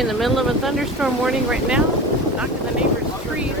In the middle of a thunderstorm warning right now, knocking the neighbor's tree